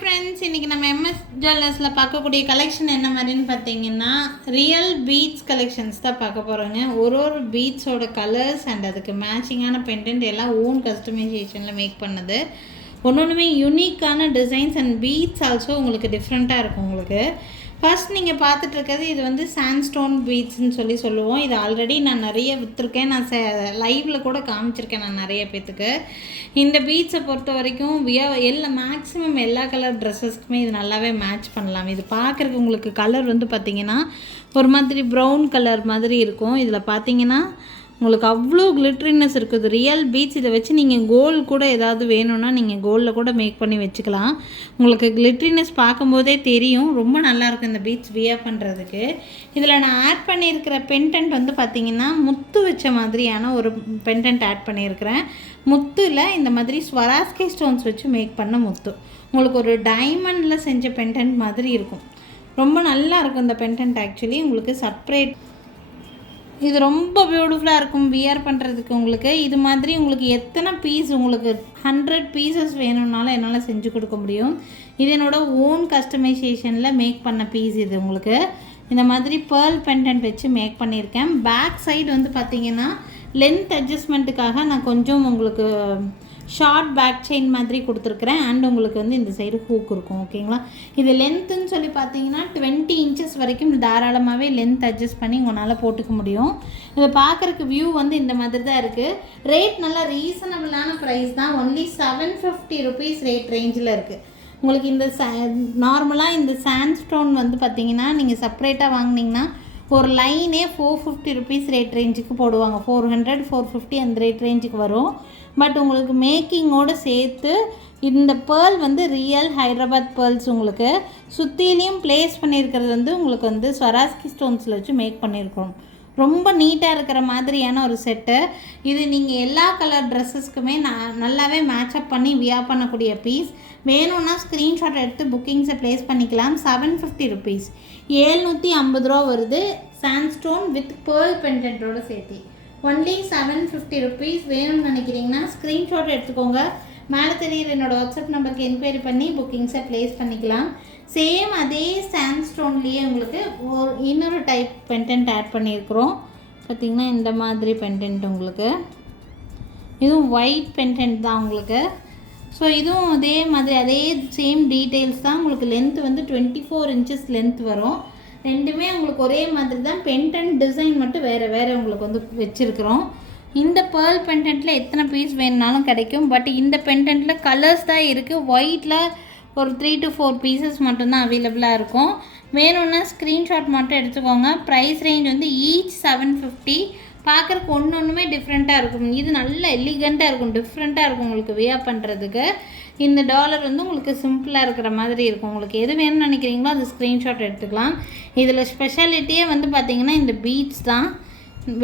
Friends, இன்றைக்கி நம்ம MS ஜுவல்லர்ஸில் பார்க்கக்கூடிய கலெக்ஷன் என்ன மாதிரின்னு பார்த்தீங்கன்னா ரியல் பீட்ஸ் கலெக்ஷன்ஸ் தான் பார்க்க போகிறோங்க. ஒரு பீட்ஸோட கலர்ஸ் அண்ட் அதுக்கு மேட்சிங்கான பெண்டன்ட் எல்லாம் ஓன் கஸ்டமைசேஷனில் மேக் பண்ணது. ஒன்றுமே யூனிக்கான டிசைன்ஸ் அண்ட் பீட்ஸ் ஆல்சோ உங்களுக்கு டிஃப்ரெண்ட்டாக இருக்கும். உங்களுக்கு ஃபர்ஸ்ட் நீங்கள் பார்த்துட்ருக்கிறது இது வந்து சாண்ட்ஸ்டோன் பீட்ஸ்ன்னு சொல்லுவோம். இது ஆல்ரெடி நான் நிறைய விற்றுருக்கேன். நான் லைவில் கூட காமிச்சிருக்கேன் நான் நிறைய பேத்துக்கு. இந்த பீட்ஸை பொறுத்த வரைக்கும் மேக்ஸிமம் எல்லா கலர் ட்ரெஸ்ஸஸ்க்குமே இது நல்லாவே மேட்ச் பண்ணலாம். இது பார்க்குறதுக்கு உங்களுக்கு கலர் வந்து பார்த்திங்கன்னா ஒரு மாதிரி ப்ரௌன் கலர் மாதிரி இருக்கும். இதில் பார்த்தீங்கன்னா உங்களுக்கு அவ்வளோ கிளிட்ரினஸ் இருக்குது. Real beads. இதை வச்சு நீங்கள் கோல்டு கூட ஏதாவது வேணும்னா நீங்கள் கோல்டில் கூட மேக் பண்ணி வச்சுக்கலாம். உங்களுக்கு கிளிட்ரினஸ் பார்க்கும்போதே தெரியும். ரொம்ப நல்லாயிருக்கும் இந்த பீட்ஸ் வியர் பண்ணுறதுக்கு. இதில் நான் ஆட் பண்ணியிருக்கிற பெண்டன்ட் வந்து பார்த்திங்கன்னா முத்து வச்ச மாதிரியான ஒரு பெண்டன்ட் ஆட் பண்ணியிருக்கிறேன். முத்தில் இந்த மாதிரி ஸ்வராஸ்கி ஸ்டோன்ஸ் வச்சு மேக் பண்ண முத்து. உங்களுக்கு ஒரு டைமண்டில் செஞ்ச பெண்டன்ட் மாதிரி இருக்கும். ரொம்ப நல்லா இருக்கும் இந்த பெண்டன்ட். ஆக்சுவலி உங்களுக்கு செப்ரேட் இது ரொம்ப பியூட்டிஃபுல்லாக இருக்கும் வியர் பண்ணுறதுக்கு. உங்களுக்கு இது மாதிரி உங்களுக்கு எத்தனை பீஸ், உங்களுக்கு 100 பீசஸ் வேணும்னாலும் என்னால் செஞ்சு கொடுக்க முடியும். இது என்னோடய ஓன் கஸ்டமைசேஷனில் மேக் பண்ண பீஸ். இது உங்களுக்கு இந்த மாதிரி பேர்ல் பெண்டன்ட் வச்சு மேக் பண்ணியிருக்கேன். பேக் சைடு வந்து பார்த்திங்கன்னா லென்த் அட்ஜஸ்ட்மெண்ட்டுக்காக நான் கொஞ்சம் உங்களுக்கு ஷார்ட் பேக் செயின் மாதிரி கொடுத்துருக்குறேன். அண்ட் உங்களுக்கு வந்து இந்த சைடு ஹூக் இருக்கும். ஓகேங்களா? இது லென்த்துன்னு சொல்லி பார்த்தீங்கன்னா 20 இன்ச்சஸ் வரைக்கும் தாராளமாகவே லென்த் அட்ஜஸ்ட் பண்ணி உங்களால் போட்டுக்க முடியும். இதை பார்க்குறக்கு வியூ வந்து இந்த மாதிரி தான் இருக்குது. ரேட் நல்லா ரீசனபிளான ப்ரைஸ் தான். ஒன்லி 750 ருபீஸ் ரேட் ரேஞ்சில் இருக்குது. உங்களுக்கு இந்த நார்மலாக இந்த சாண்ட்ஸ்டோன் வந்து பார்த்திங்கன்னா நீங்கள் செப்பரேட்டாக வாங்கினீங்கன்னா ஒரு லைனே 450 ருபீஸ் ரேட் ரேஞ்சுக்கு போடுவாங்க. 400 450 அந்த ரேட் ரேஞ்சுக்கு வரும். பட் உங்களுக்கு மேக்கிங்கோடு சேர்த்து இந்த பேர்ல் வந்து ரியல் ஹைதராபாத் பேர்ல்ஸ் உங்களுக்கு சுற்றிலையும் ப்ளேஸ் பண்ணியிருக்கிறது வந்து உங்களுக்கு வந்து ஸ்வராஸ்கி ஸ்டோன்ஸில் வச்சு மேக் பண்ணியிருக்கோம். ரொம்ப நீட்டாக இருக்கிற மாதிரியான ஒரு செட்டு. இது நீங்கள் எல்லா கலர் ட்ரெஸ்ஸஸ்க்குமே நல்லாவே மேட்சப் பண்ணி வியர் பண்ணக்கூடிய பீஸ். வேணும்னா ஸ்க்ரீன்ஷாட் எடுத்து புக்கிங்ஸை ப்ளேஸ் பண்ணிக்கலாம். 750 ருபீஸ் 750 ரூபா வருது. சாண்ட்ஸ்டோன் வித் பேர்ல் பெண்டன்ட்டோடு சேர்த்து ஒன்லி 750 ருபீஸ். வேணும்னு நினைக்கிறீங்கன்னா ஸ்க்ரீன்ஷாட் எடுத்துக்கோங்க. மேலே தெரியுற என்னோடய வாட்ஸ்அப் நம்பருக்கு என்கொயரி பண்ணி புக்கிங்ஸை ப்ளேஸ் பண்ணிக்கலாம். சேம் அதே சாண்ட்ஸ்டோன்லேயே உங்களுக்கு இன்னொரு டைப் பெண்டன்ட் ஆட் பண்ணியிருக்கிறோம். பார்த்திங்கன்னா இந்த மாதிரி பெண்டன்ட் உங்களுக்கு. இதுவும் ஒயிட் பெண்டன்ட் தான் உங்களுக்கு. ஸோ இதுவும் அதே மாதிரி அதே சேம் டீட்டெயில்ஸ் தான். உங்களுக்கு லென்த் வந்து 24 இன்ச்சஸ் லென்த் வரும். ரெண்டுமே உங்களுக்கு ஒரே மாதிரி தான். பெண்டன்ட் டிசைன் மட்டும் வேறு உங்களுக்கு வந்து வச்சுருக்குறோம். இந்த பேர்ல் பெண்டன்ட்டில் எத்தனை பீஸ் வேணுனாலும் கிடைக்கும். பட் இந்த பெண்டன்ட்டில் கலர்ஸ் தான் இருக்குது. ஒயிட்டில் ஒரு 3 to 4 பீசஸ் மட்டும்தான் அவைலபிளாக இருக்கும். வேணும்னா ஸ்க்ரீன்ஷாட் மட்டும் எடுத்துக்கோங்க. ப்ரைஸ் ரேஞ்ச் வந்து ஈச் 750. பார்க்குறக்கு ஒன்றுமே டிஃப்ரெண்ட்டாக இருக்கும். இது நல்ல எலிகண்ட்டாக இருக்கும், டிஃப்ரெண்ட்டாக இருக்கும் உங்களுக்கு வியர் பண்ணுறதுக்கு. இந்த டாலர் வந்து உங்களுக்கு சிம்பிளாக இருக்கிற மாதிரி இருக்கும். உங்களுக்கு எது வேணும்னு நினைக்கிறீங்களோ அது ஸ்க்ரீன்ஷாட் எடுத்துக்கலாம். இதில் ஸ்பெஷாலிட்டியே வந்து பார்த்திங்கன்னா இந்த பீட்ஸ் தான்.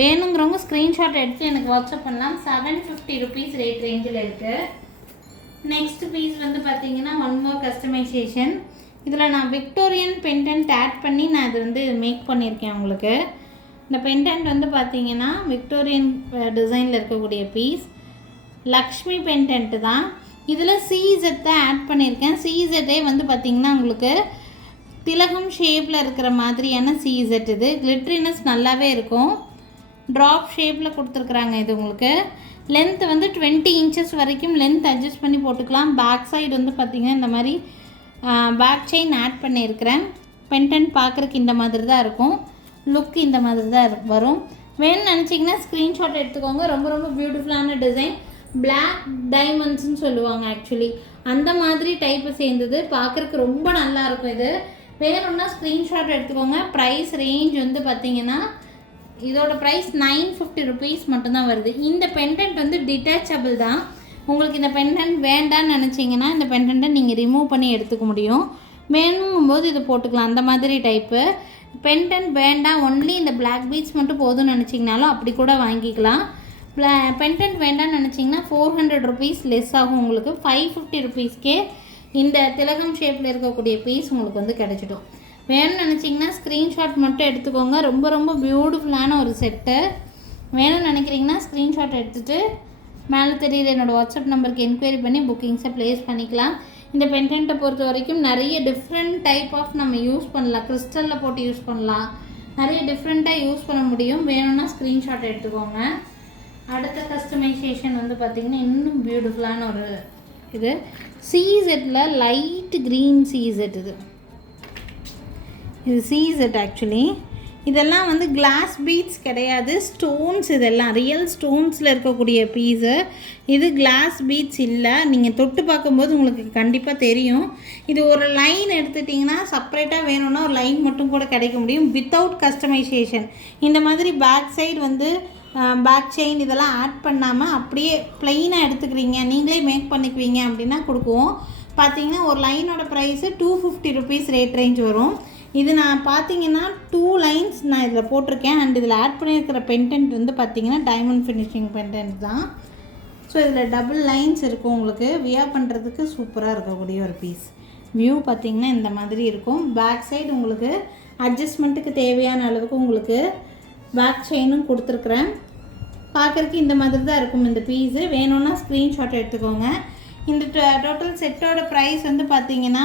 வேணுங்கிறவங்க ஸ்க்ரீன்ஷாட் எடுத்து எனக்கு வாட்ஸ்அப் பண்ணலாம். 750 ருபீஸ் ரேட் ரேஞ்சில் இருக்குது. நெக்ஸ்ட் பீஸ் வந்து பார்த்திங்கன்னா ஒன் மோர் கஸ்டமைசேஷன். இதில் நான் விக்டோரியன் பெண்டன்ட் ஆட் பண்ணி நான் இது வந்து மேக் பண்ணியிருக்கேன் உங்களுக்கு. இந்த பெண்டன்ட் வந்து பார்த்திங்கன்னா விக்டோரியன் டிசைனில் இருக்கக்கூடிய பீஸ். லக்ஷ்மி பெண்டன்ட்டு தான். இதில் சீசெட் தான் ஆட் பண்ணியிருக்கேன். சீசெட்டே வந்து பார்த்திங்கன்னா உங்களுக்கு திலகம் ஷேப்பில் இருக்கிற மாதிரியான சீசெட். இது கிளிட்ரினஸ் நல்லாவே இருக்கும். ட்ராப் ஷேப்பில் கொடுத்துருக்குறாங்க. இது உங்களுக்கு லென்த் வந்து 20 இன்ச்சஸ் வரைக்கும் லென்த் அட்ஜஸ்ட் பண்ணி போட்டுக்கலாம். பேக் சைடு வந்து பார்த்திங்கன்னா இந்த மாதிரி பேக் செயின் ஆட் பண்ணியிருக்கிறேன். பெண்டன்ட் பார்க்குறக்கு இந்த மாதிரி தான் இருக்கும். லுக் இந்த மாதிரி தான் வரும். வேணும்னு நினச்சிங்கன்னா ஸ்க்ரீன்ஷாட் எடுத்துக்கோங்க. ரொம்ப பியூட்டிஃபுல்லான டிசைன். பிளாக் டைமண்ட்ஸ்ன்னு சொல்லுவாங்க ஆக்சுவலி. அந்த மாதிரி டைப்பை சேர்ந்தது. பார்க்குறக்கு ரொம்ப நல்லாயிருக்கும். இது வேணும்னா ஸ்க்ரீன்ஷாட் எடுத்துக்கோங்க. ப்ரைஸ் ரேஞ்ச் வந்து பார்த்திங்கன்னா இதோட ப்ரைஸ் 950 ருபீஸ் மட்டும்தான் வருது. இந்த பெண்டன்ட் வந்து டிட்டாச்சபிள் தான். உங்களுக்கு இந்த பெண்டன்ட் வேண்டான்னு நினச்சிங்கன்னா இந்த பெண்டன்ட்டை நீங்கள் ரிமூவ் பண்ணி எடுத்துக்க முடியும். வேணுங்கும்போது இது போட்டுக்கலாம். அந்த மாதிரி டைப்பு பெண்டன்ட் வேண்டாம், ஒன்லி இந்த பிளாக் பீட்ஸ் மட்டும் போதும்னு நினச்சிங்கனாலும் அப்படி கூட வாங்கிக்கலாம். பெண்டன்ட் வேண்டாம்னு நினச்சிங்கன்னா 400 ருபீஸ் லெஸ் ஆகும். உங்களுக்கு 550 ருபீஸ்க்கே இந்த திலகம் ஷேப்பில் இருக்கக்கூடிய பீஸ் உங்களுக்கு வந்து கிடச்சிடும். வேணும்னு நினச்சிங்கன்னா ஸ்க்ரீன்ஷாட் மட்டும் எடுத்துக்கோங்க. ரொம்ப பியூட்டிஃபுல்லான ஒரு செட்டு. வேணும்னு நினைக்கிறீங்கன்னா ஸ்க்ரீன்ஷாட் எடுத்துகிட்டு மேலே தெரியுற என்னோடய வாட்ஸ்அப் நம்பருக்கு என்கொயரி பண்ணி புக்கிங்ஸை ப்ளேஸ் பண்ணிக்கலாம். இந்த பெண்டன்ட்டை பொறுத்த வரைக்கும் நிறைய டிஃப்ரெண்ட் டைப் ஆஃப் நம்ம யூஸ் பண்ணலாம். கிறிஸ்டலில் போட்டு யூஸ் பண்ணலாம், நிறைய டிஃப்ரெண்ட்டாக யூஸ் பண்ண முடியும். வேணும்னா ஸ்க்ரீன்ஷாட் எடுத்துக்கோங்க. அடுத்த கஸ்டமைசேஷன் வந்து பார்த்திங்கன்னா இன்னும் பியூட்டிஃபுல்லான ஒரு இது சீசெட்டில் லைட் க்ரீன் சீசெட். இது சீசெட் ஆக்சுவலி. இதெல்லாம் வந்து கிளாஸ் பீட்ஸ் கிடையாது, ஸ்டோன்ஸ். இதெல்லாம் ரியல் ஸ்டோன்ஸில் இருக்கக்கூடிய பீஸு. இது கிளாஸ் பீட்ஸ் இல்லை. நீங்கள் தொட்டு பார்க்கும்போது உங்களுக்கு கண்டிப்பாக தெரியும். இது ஒரு லைன் எடுத்துட்டிங்கன்னா செப்பரேட்டாக வேணும்னா ஒரு லைன் மட்டும் கூட கிடைக்க முடியும் வித்தவுட் கஸ்டமைசேஷன். இந்த மாதிரி பேக் சைடு வந்து பேக் செயின் இதெல்லாம் ஆட் பண்ணாமல் அப்படியே ப்ளெயினாக எடுத்துக்கிறீங்க, நீங்களே மேக் பண்ணிக்குவீங்க அப்படின்னா கொடுக்குவோம். பார்த்தீங்கன்னா ஒரு லைனோட ப்ரைஸு 250 ருபீஸ் ரேட் ரேஞ்ச் வரும். இது நான் பார்த்தீங்கன்னா 2 லைன்ஸ் நான் இதில் போட்டிருக்கேன். அண்ட் இதில் ஆட் பண்ணியிருக்கிற பெண்டன்ட் வந்து பார்த்திங்கன்னா டைமண்ட் ஃபினிஷிங் பெண்டன்ட் தான். ஸோ இதில் டபுள் லைன்ஸ் இருக்கும். உங்களுக்கு வியர் பண்ணுறதுக்கு சூப்பராக இருக்கக்கூடிய ஒரு பீஸ். வியூ பார்த்திங்கன்னா இந்த மாதிரி இருக்கும். பேக் சைடு உங்களுக்கு அட்ஜஸ்ட்மெண்ட்டுக்கு தேவையான அளவுக்கு உங்களுக்கு பேக் செயினும் கொடுத்துருக்குறேன். பார்க்குறதுக்கு இந்த மாதிரி தான் இருக்கும் இந்த பீஸு. வேணும்னா ஸ்க்ரீன்ஷாட் எடுத்துக்கோங்க. இந்த டோட்டல் செட்டோட ப்ரைஸ் வந்து பார்த்திங்கன்னா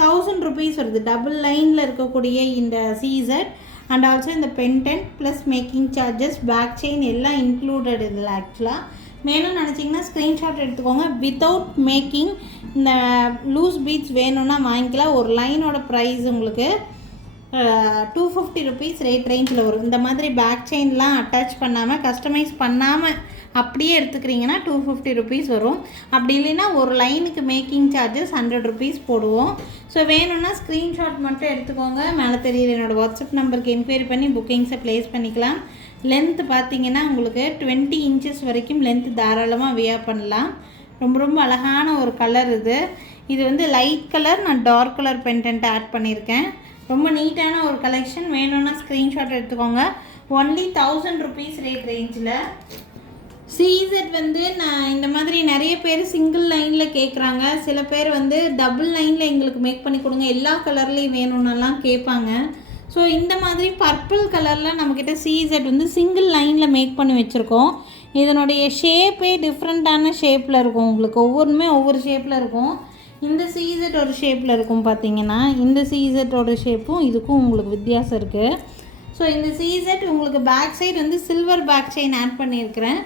1000 ருபீஸ் வருது. டபுள் லைனில் இருக்கக்கூடிய இந்த சீசட் அண்ட் ஆல்சோ இந்த pendant plus making charges back chain எல்லாம் இன்க்ளூடட் இதில். ஆக்சுவலாக வேணும்னு நினச்சிங்கன்னா ஸ்க்ரீன்ஷாட் எடுத்துக்கோங்க. வித்தவுட் மேக்கிங் இந்த லூஸ் பீட்ஸ் வேணும்னா வாங்கிக்கலாம். ஒரு லைனோட ப்ரைஸ் உங்களுக்கு 250 ருபீஸ் ரேட் ரேஞ்சில் வரும். இந்த மாதிரி பேக் செயின்லாம் அட்டாச் பண்ணாமல் கஸ்டமைஸ் பண்ணாமல் அப்படியே எடுத்துக்கிறீங்கன்னா 250 ருபீஸ் வரும். அப்படி இல்லைன்னா ஒரு லைனுக்கு மேக்கிங் சார்ஜஸ் 100 ருபீஸ் போடுவோம். ஸோ வேணும்னா ஸ்க்ரீன்ஷாட் மட்டும் எடுத்துக்கோங்க. மேலே தெரியுற என்னோடய வாட்ஸ்அப் நம்பருக்கு என்கொயரி பண்ணி புக்கிங்ஸை ப்ளேஸ் பண்ணிக்கலாம். லென்த்து பார்த்தீங்கன்னா உங்களுக்கு 20 இன்ச்சஸ் வரைக்கும் லென்த்து தாராளமாக வியர் பண்ணலாம். ரொம்ப ரொம்ப அழகான ஒரு கலர் இது. இது வந்து லைட் கலர், நான் டார்க் கலர் பெண்டன்ட் ஆட் பண்ணியிருக்கேன். ரொம்ப நீட்டான ஒரு கலெக்ஷன். வேணும்னா ஸ்க்ரீன்ஷாட் எடுத்துக்கோங்க. ஒன்லி 1000 ருபீஸ் ரேட் ரேஞ்சில். சீசெட் வந்து நான் இந்த மாதிரி நிறைய பேர் சிங்கிள் லைனில் கேட்குறாங்க. சில பேர் வந்து டபுள் லைனில் எங்களுக்கு மேக் பண்ணி கொடுங்க, எல்லா கலர்லேயும் வேணும்னெல்லாம் கேட்பாங்க. ஸோ இந்த மாதிரி பர்பிள் கலரில் நம்மக்கிட்ட சீசெட் வந்து சிங்கிள் லைனில் மேக் பண்ணி வச்சுருக்கோம். இதனுடைய ஷேப்பே டிஃப்ரெண்ட்டான ஷேப்பில் இருக்கும். உங்களுக்கு ஒவ்வொன்றுமே ஒவ்வொரு ஷேப்பில் இருக்கும். இந்த சீசெட் ஒரு ஷேப்பில் இருக்கும் பார்த்தீங்கன்னா, இந்த சீசெட்டோட ஷேப்பும் இதுக்கும் உங்களுக்கு வித்தியாசம் இருக்குது. ஸோ இந்த சீசெட் உங்களுக்கு பேக் சைடு வந்து சில்வர் பேக் செயின் ஆட் பண்ணியிருக்கிறேன்.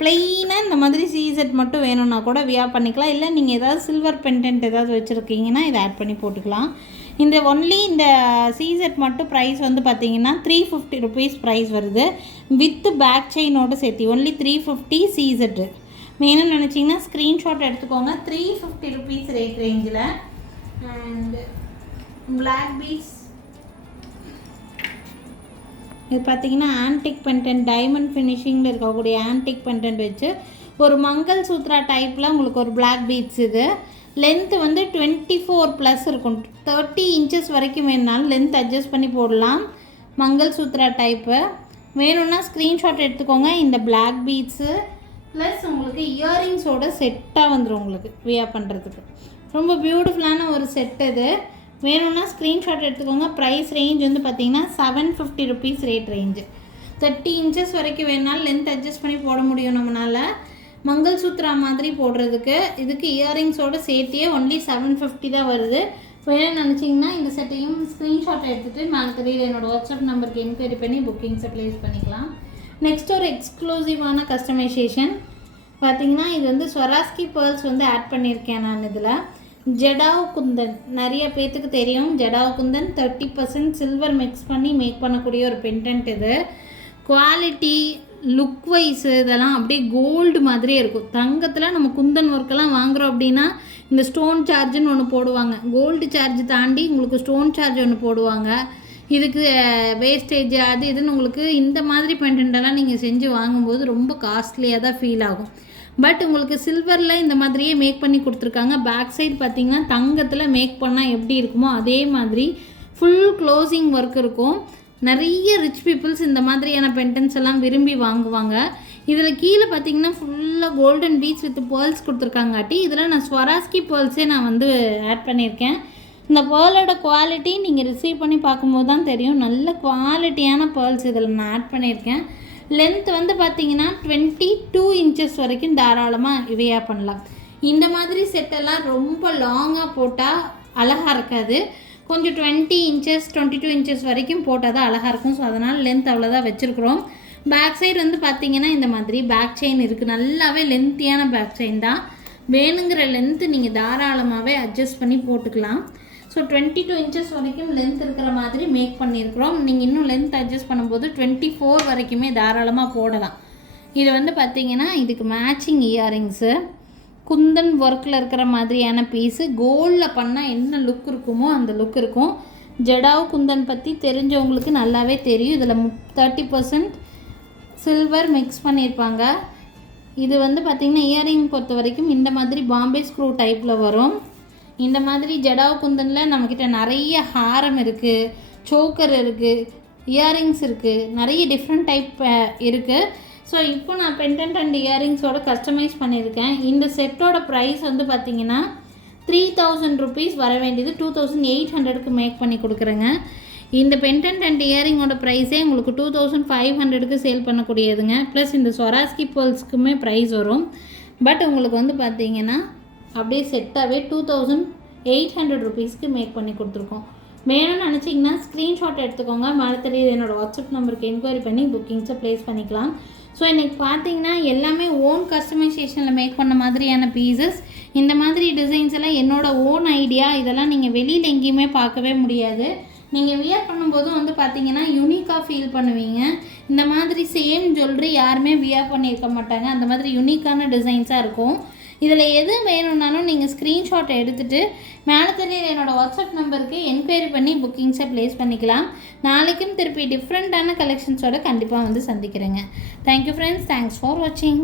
ப்ளெயினாக இந்த மாதிரி சீசெட் மட்டும் வேணும்னா கூட வியர் பண்ணிக்கலாம். இல்லை நீங்கள் ஏதாவது சில்வர் பெண்டன்ட் ஏதாவது வச்சுருக்கீங்கன்னா இதை ஆட் பண்ணி போட்டுக்கலாம். இந்த ஒன்லி இந்த சீசெட் மட்டும் ப்ரைஸ் வந்து பார்த்தீங்கன்னா 350 ருபீஸ் ப்ரைஸ் வருது. வித் பேக் செயினோடு சேர்த்து ஒன்லி 350 சீசெட்டு. வேணும்னு நினச்சிங்கன்னா ஸ்க்ரீன்ஷாட் எடுத்துக்கோங்க. 350 ருபீஸ் ரேட் ரேஞ்சில். அண்ட் பிளாக் பீட்ஸ் இது பார்த்திங்கன்னா ஆன்டிக் பெண்டன்ட், டைமண்ட் ஃபினிஷிங்கில் இருக்கக்கூடிய ஆன்டிக் பெண்டன்ட் வச்சு ஒரு மங்கள் சூத்ரா டைப்பில் உங்களுக்கு ஒரு பிளாக் பீட்ஸ். இது லென்த்து வந்து 24+ இருக்கும். 30 இன்ச்சஸ் வரைக்கும் வேணுனாலும் லென்த் அட்ஜஸ்ட் பண்ணி போடலாம். மங்கள் சூத்ரா டைப்பு. வேணும்னா ஸ்க்ரீன்ஷாட் எடுத்துக்கோங்க. இந்த பிளாக் பீட்ஸு ப்ளஸ் உங்களுக்கு இயரிங்ஸோட செட்டாக வந்துடும் உங்களுக்கு வியர் பண்ணுறதுக்கு. ரொம்ப பியூட்டிஃபுல்லான ஒரு செட் இது. வேணும்னா ஸ்க்ரீன்ஷாட் எடுத்துக்கோங்க. ப்ரைஸ் ரேஞ்ச் வந்து பார்த்திங்கன்னா 750 ருபீஸ் ரேட் ரேஞ்சு. 30 இன்ச்சஸ் வரைக்கும் வேணுனாலும் லென்த் அட்ஜஸ்ட் பண்ணி போட முடியும் நம்மளால். மங்கள் சூத்ரா மாதிரி போடுறதுக்கு இதுக்கு இயரிங்ஸோடு சேர்த்தியே ஒன்லி 750 தான் வருது. வேணும்னு நினச்சிங்கன்னா இந்த செட்டையும் ஸ்க்ரீன்ஷாட் எடுத்துகிட்டு மேலே தெரியுது என்னோடய வாட்ஸ்அப் நம்பருக்கு என்கொயரி பண்ணி புக்கிங்ஸை ப்ளேஸ் பண்ணிக்கலாம். நெக்ஸ்ட் ஒரு எக்ஸ்க்ளூசிவான கஸ்டமைசேஷன் பார்த்திங்கன்னா, இது வந்து ஸ்வராஸ்கி பேர்ல்ஸ் வந்து ஆட் பண்ணியிருக்கேன் நான் இதில். ஜடாவ் குந்தன் நிறைய பேர்த்துக்கு தெரியும். ஜடாவ் குந்தன் 30% சில்வர் மிக்ஸ் பண்ணி மேக் பண்ணக்கூடிய ஒரு பெண்டன்ட். இது குவாலிட்டி லுக் வைஸு இதெல்லாம் அப்படியே கோல்டு மாதிரியே இருக்கும். தங்கத்தில் நம்ம குந்தன் ஒர்க்கெல்லாம் வாங்குகிறோம் அப்படின்னா இந்த ஸ்டோன் சார்ஜுன்னு ஒன்று போடுவாங்க. கோல்டு சார்ஜ் தாண்டி உங்களுக்கு ஸ்டோன் சார்ஜ் ஒன்று போடுவாங்க. இதுக்கு வேஸ்டேஜ் அது இதுன்னு உங்களுக்கு இந்த மாதிரி பெண்டன்ட்டெல்லாம் நீங்கள் செஞ்சு வாங்கும்போது ரொம்ப காஸ்ட்லியாக தான் ஃபீல் ஆகும். பட் உங்களுக்கு சில்வரில் இந்த மாதிரியே மேக் பண்ணி கொடுத்துருக்காங்க. பேக் சைடு பார்த்திங்கன்னா தங்கத்தில் மேக் பண்ணால் எப்படி இருக்குமோ அதே மாதிரி ஃபுல் க்ளோசிங் ஒர்க் இருக்கும். நிறைய ரிச் பீப்புள்ஸ் இந்த மாதிரியான பெண்டன்ஸ் எல்லாம் விரும்பி வாங்குவாங்க. இதில் கீழே பார்த்திங்கன்னா ஃபுல்லாக கோல்டன் பீட்ஸ் வித் பேர்ல்ஸ் கொடுத்துருக்காங்காட்டி இதில் நான் ஸ்வராஸ்கி பேர்ல்ஸே நான் வந்து ஆட் பண்ணியிருக்கேன். இந்த பேர்லோட குவாலிட்டி நீங்கள் ரிசீவ் பண்ணி பார்க்கும்போது தான் தெரியும். நல்ல குவாலிட்டியான பேர்ல்ஸ் இதில் நான் ஆட் பண்ணியிருக்கேன். லென்த் வந்து பார்த்திங்கன்னா 22 இன்ச்சஸ் வரைக்கும் தாராளமாக வியர் பண்ணலாம். இந்த மாதிரி செட்டெல்லாம் ரொம்ப லாங்காக போட்டால் அழகாக இருக்காது. கொஞ்சம் 20 inches 22 inches வரைக்கும் போட்டால் தான் அழகாக இருக்கும். ஸோ அதனால் லென்த் அவ்வளோதான் வச்சுருக்குறோம். பேக் சைடு வந்து பார்த்திங்கன்னா இந்த மாதிரி பேக் செயின் இருக்குது. நல்லாவே லென்த்தியான பேக் செயின் தான். வேணுங்கிற லென்த்து நீங்கள் தாராளமாகவே அட்ஜஸ்ட் பண்ணி போட்டுக்கலாம். ஸோ 22 inches வரைக்கும் லென்த் இருக்கிற மாதிரி மேக் பண்ணியிருக்கிறோம். நீங்கள் இன்னும் லென்த் அட்ஜஸ்ட் பண்ணும்போது 24 வரைக்குமே தாராளமாக போடலாம். இது வந்து பார்த்திங்கன்னா இதுக்கு மேட்சிங் இயரிங்ஸு, குந்தன் ஒர்க்கில் இருக்கிற மாதிரியான பீஸு. கோல்டில் பண்ணால் என்ன லுக் இருக்குமோ அந்த லுக் இருக்கும். ஜடாவ் குந்தன் பற்றி தெரிஞ்சவங்களுக்கு நல்லாவே தெரியும். இதில் 30% சில்வர் மிக்ஸ் பண்ணியிருப்பாங்க. இது வந்து பார்த்திங்கன்னா இயரிங் பொறுத்த வரைக்கும் இந்த மாதிரி பாம்பே ஸ்க்ரூ டைப்பில் வரும். இந்த மாதிரி ஜடாவ் குந்தனில் நம்மக்கிட்ட நிறைய ஹாரம் இருக்குது, சோக்கர் இருக்குது, இயரிங்ஸ் இருக்குது, நிறைய டிஃப்ரெண்ட் டைப் இருக்குது. ஸோ இப்போ நான் பெண்டன்ட் அண்ட் இயரிங்ஸோட கஸ்டமைஸ் பண்ணியிருக்கேன். இந்த செட்டோட ப்ரைஸ் வந்து பார்த்திங்கன்னா 3000 rupees வர வேண்டியது 2800க்கு மேக் பண்ணி கொடுக்குறேங்க. இந்த பெண்டன்ட் அண்ட் இயரிங்கோட ப்ரைஸே உங்களுக்கு 2500க்கு சேல் பண்ணக்கூடியதுங்க. ப்ளஸ் இந்த ஸ்வராஸ்கி பேர்ல்ஸ்க்குமே ப்ரைஸ் வரும். பட் உங்களுக்கு வந்து பார்த்திங்கன்னா அப்படியே செட்டாகவே 2800 rupeesக்கு மேக் பண்ணி கொடுத்துருக்கோம். வேணும்னு நினச்சிங்கன்னா ஸ்க்ரீன்ஷாட் எடுத்துக்கோங்க. மேலே தெரியுது என்னோடய வாட்ஸ்அப் நம்பருக்கு என்கொயரி பண்ணி புக்கிங்ஸை ப்ளேஸ் பண்ணிக்கலாம். ஸோ இன்றைக்கி பார்த்தீங்கன்னா எல்லாமே ஓன் கஸ்டமைசேஷனில் மேக் பண்ண மாதிரியான பீசஸ். இந்த மாதிரி டிசைன்ஸ் எல்லாம் என்னோடய ஓன் ஐடியா. இதெல்லாம் நீங்கள் வெளியில் எங்கேயுமே பார்க்கவே முடியாது. நீங்கள் வியர் பண்ணும்போதும் வந்து பார்த்தீங்கன்னா யூனிக்காக ஃபீல் பண்ணுவீங்க. இந்த மாதிரி சேம் ஜுவல்லரி யாருமே வியர் பண்ணியிருக்க மாட்டாங்க. அந்த மாதிரி யூனிக்கான டிசைன்ஸாக இருக்கும். இதில் எது வேணும்னாலும் நீங்கள் ஸ்க்ரீன்ஷாட் எடுத்துகிட்டு மேலே தெரியுற என்னோடய வாட்ஸ்அப் நம்பருக்கு என்கொயரி பண்ணி புக்கிங்ஸை ப்ளேஸ் பண்ணிக்கலாம். நாளைக்கும் திருப்பி டிஃப்ரெண்ட்டான கலெக்ஷன்ஸோடு கண்டிப்பாக வந்து சந்திக்கிறேங்க. Thank you friends. தேங்க்ஸ் ஃபார் வாட்சிங்.